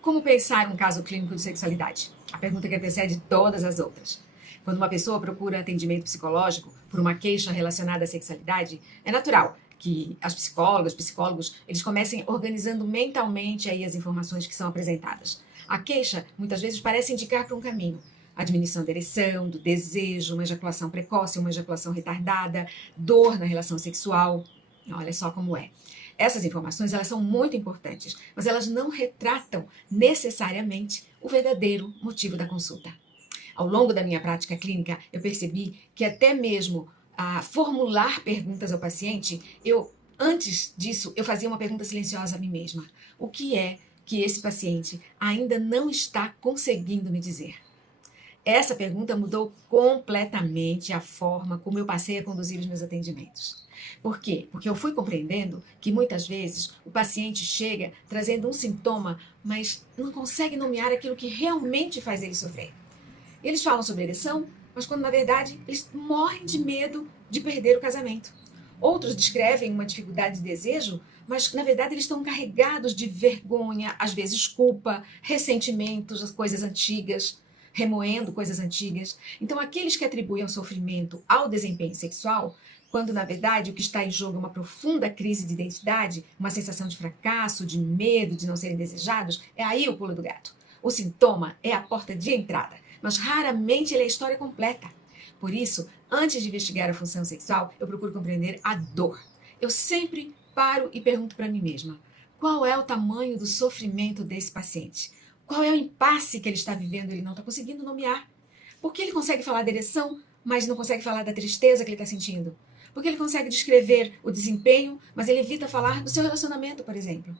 Como pensar um caso clínico de sexualidade? A pergunta que antecede todas as outras. Quando uma pessoa procura atendimento psicológico por uma queixa relacionada à sexualidade, é natural que as psicólogas, psicólogos, eles comecem organizando mentalmente aí as informações que são apresentadas. A queixa, muitas vezes, parece indicar para um caminho. A diminuição da ereção, do desejo, uma ejaculação precoce, uma ejaculação retardada, dor na relação sexual. Olha só como é. Essas informações, elas são muito importantes, mas elas não retratam necessariamente o verdadeiro motivo da consulta. Ao longo da minha prática clínica, eu percebi que até mesmo formular perguntas ao paciente, antes disso, eu fazia uma pergunta silenciosa a mim mesma. O que é que esse paciente ainda não está conseguindo me dizer? Essa pergunta mudou completamente a forma como eu passei a conduzir os meus atendimentos. Por quê? Porque eu fui compreendendo que muitas vezes o paciente chega trazendo um sintoma, mas não consegue nomear aquilo que realmente faz ele sofrer. Eles falam sobre ereção, mas quando na verdade eles morrem de medo de perder o casamento. Outros descrevem uma dificuldade de desejo, mas na verdade eles estão carregados de vergonha, às vezes culpa, ressentimentos, as coisas antigas, remoendo coisas antigas. Então aqueles que atribuem o sofrimento ao desempenho sexual, quando na verdade o que está em jogo é uma profunda crise de identidade, uma sensação de fracasso, de medo de não serem desejados, é aí o pulo do gato. O sintoma é a porta de entrada, mas raramente ele é a história completa. Por isso, antes de investigar a função sexual, eu procuro compreender a dor. Eu sempre paro e pergunto para mim mesma: qual é o tamanho do sofrimento desse paciente? Qual é o impasse que ele está vivendo e ele não está conseguindo nomear? Por que ele consegue falar da ereção, mas não consegue falar da tristeza que ele está sentindo? Por que ele consegue descrever o desempenho, mas ele evita falar do seu relacionamento, por exemplo?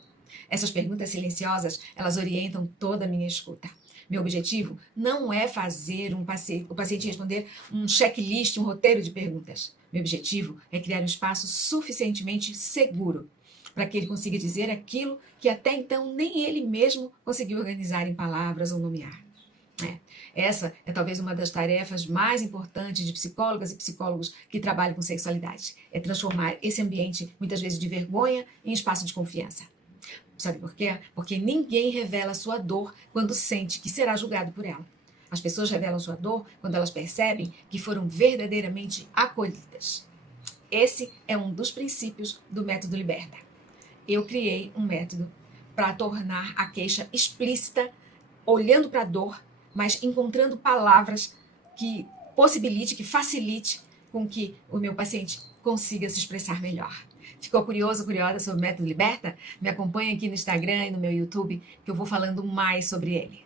Essas perguntas silenciosas, elas orientam toda a minha escuta. Meu objetivo não é fazer o paciente responder um checklist, um roteiro de perguntas. Meu objetivo é criar um espaço suficientemente seguro para que ele consiga dizer aquilo que até então nem ele mesmo conseguiu organizar em palavras ou nomear. Essa é talvez uma das tarefas mais importantes de psicólogas e psicólogos que trabalham com sexualidade. É transformar esse ambiente, muitas vezes de vergonha, em espaço de confiança. Sabe por quê? Porque ninguém revela sua dor quando sente que será julgado por ela. As pessoas revelam sua dor quando elas percebem que foram verdadeiramente acolhidas. Esse é um dos princípios do método Liberta. Eu criei um método para tornar a queixa explícita, olhando para a dor, mas encontrando palavras que possibilite, que facilite com que o meu paciente consiga se expressar melhor. Ficou curioso, curiosa sobre o método Liberta? Me acompanha aqui no Instagram e no meu YouTube, que eu vou falando mais sobre ele.